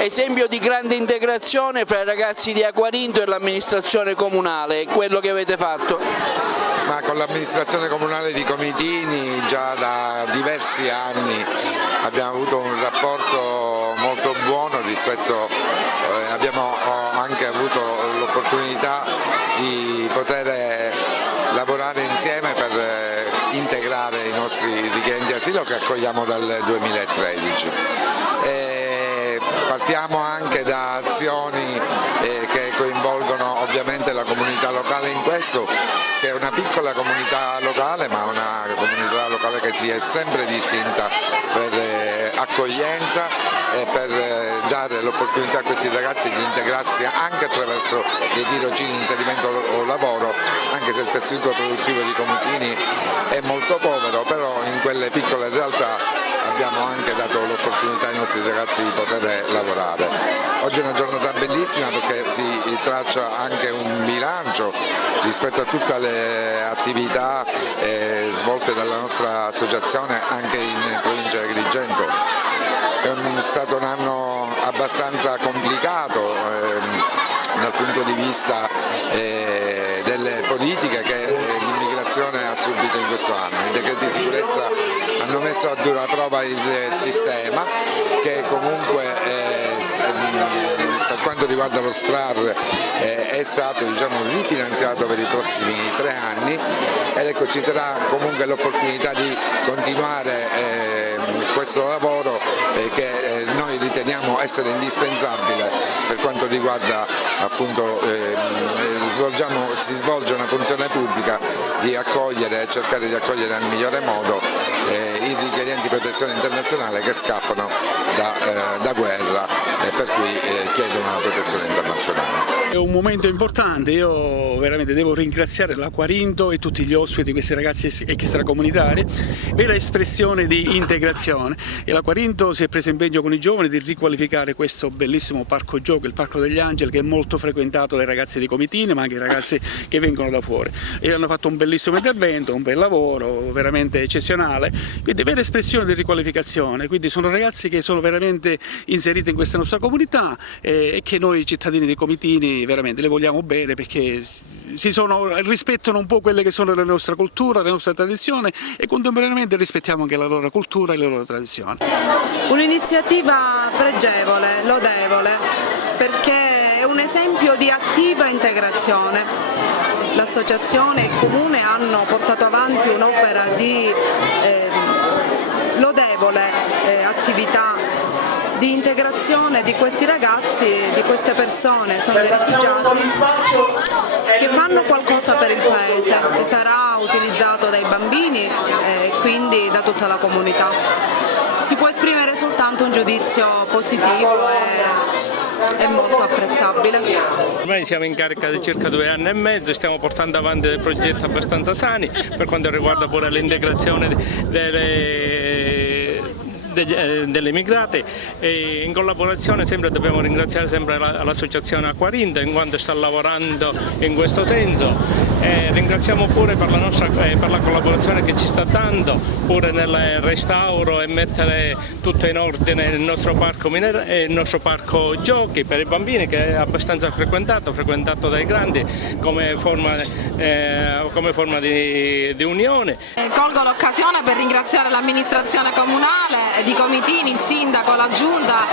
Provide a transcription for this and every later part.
esempio di grande integrazione fra i ragazzi di Acquarinto e l'amministrazione comunale, quello che avete fatto. Ma con l'amministrazione comunale di Comitini già da diversi anni abbiamo avuto un rapporto molto buono abbiamo anche avuto l'opportunità di poter lavorare insieme per integrare i nostri richiedenti asilo che accogliamo dal 2013. Partiamo anche da azioni che coinvolgono ovviamente la comunità locale in questo, che è una piccola comunità locale ma una comunità locale che si è sempre distinta per accoglienza e per dare l'opportunità a questi ragazzi di integrarsi anche attraverso dei tirocini di inserimento o lavoro, anche se il tessuto produttivo di Comitini è molto povero, però in quelle piccole realtà abbiamo anche dato l'opportunità ai nostri ragazzi di poter lavorare. Oggi è una giornata bellissima perché si traccia anche un bilancio rispetto a tutte le attività svolte dalla nostra associazione anche in provincia di Agrigento. È stato un anno abbastanza complicato dal punto di vista delle politiche che l'immigrazione ha subito in questo anno. I decreti di sicurezza hanno messo a dura prova il sistema che comunque per quanto riguarda lo SPRAR è stato rifinanziato per i prossimi 3 anni ed ecco ci sarà comunque l'opportunità di continuare questo lavoro che noi riteniamo essere indispensabile per quanto riguarda appunto si svolge una funzione pubblica di accogliere e cercare di accogliere nel migliore modo i richiedenti protezione internazionale che scappano da guerra e per cui chiedono la protezione internazionale. È un momento importante, io veramente devo ringraziare l'Acquarinto e tutti gli ospiti, questi ragazzi extracomunitari, vera espressione di integrazione e l'Acquarinto si è preso impegno con i giovani di riqualificare questo bellissimo parco giochi, il Parco degli Angeli, che è molto frequentato dai ragazzi di Comitini ma anche i ragazzi che vengono da fuori e hanno fatto un bellissimo intervento, un bel lavoro veramente eccezionale, quindi vera espressione di riqualificazione, quindi sono ragazzi che sono veramente inseriti in questa nostra comunità e che noi cittadini di Comitini veramente le vogliamo bene perché rispettano un po' quelle che sono la nostra cultura, la nostra tradizione e contemporaneamente rispettiamo anche la loro cultura e le loro tradizioni. Un'iniziativa pregevole, lodevole, perché è un esempio di attiva integrazione. L'associazione e il comune hanno portato avanti un'opera di lodevole attività di integrazione di questi ragazzi, di queste persone, sono dei rifugiati che fanno qualcosa per il paese, che sarà utilizzato dai bambini e quindi da tutta la comunità. Si può esprimere soltanto un giudizio positivo e molto apprezzabile. Ormai siamo in carica di circa 2 anni e mezzo, stiamo portando avanti dei progetti abbastanza sani per quanto riguarda pure l'integrazione delle immigrate e in collaborazione dobbiamo ringraziare sempre l'associazione Acquarinto in quanto sta lavorando in questo senso e ringraziamo pure per la collaborazione che ci sta dando pure nel restauro e mettere tutto in ordine il nostro parco giochi per i bambini che è abbastanza frequentato dai grandi come forma di unione. Colgo l'occasione per ringraziare l'amministrazione comunale di Comitini, il sindaco, la giunta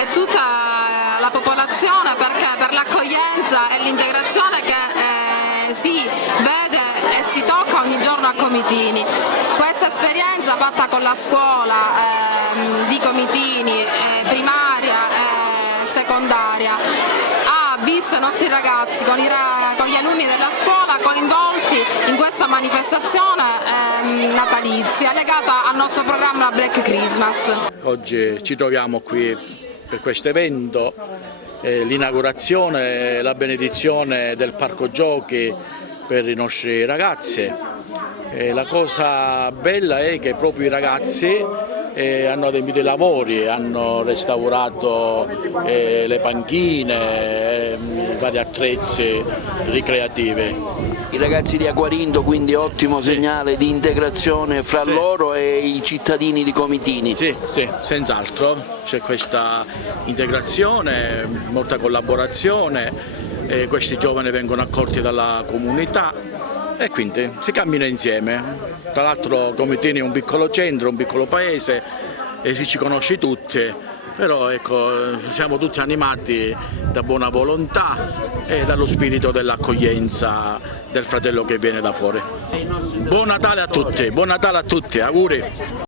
e tutta la popolazione per l'accoglienza e l'integrazione che si vede e si tocca ogni giorno a Comitini. Questa esperienza fatta con la scuola di Comitini, primaria e secondaria, ha visto i nostri ragazzi con gli alunni della scuola coinvolti in questa manifestazione natalizia legata al nostro programma Black Christmas. Oggi ci troviamo qui per questo evento, l'inaugurazione e la benedizione del parco giochi per i nostri ragazzi. La cosa bella è che proprio i ragazzi hanno adempiuto i lavori, hanno restaurato le panchine, i vari attrezzi ricreativi. I ragazzi di Acquarinto, quindi ottimo segnale di integrazione fra loro e i cittadini di Comitini. Sì, senz'altro, c'è questa integrazione, molta collaborazione, questi giovani vengono accolti dalla comunità e quindi si cammina insieme. Tra l'altro Comitini è un piccolo centro, un piccolo paese e si ci conosce tutti. Però ecco, siamo tutti animati da buona volontà e dallo spirito dell'accoglienza del fratello che viene da fuori. Buon Natale a tutti, auguri!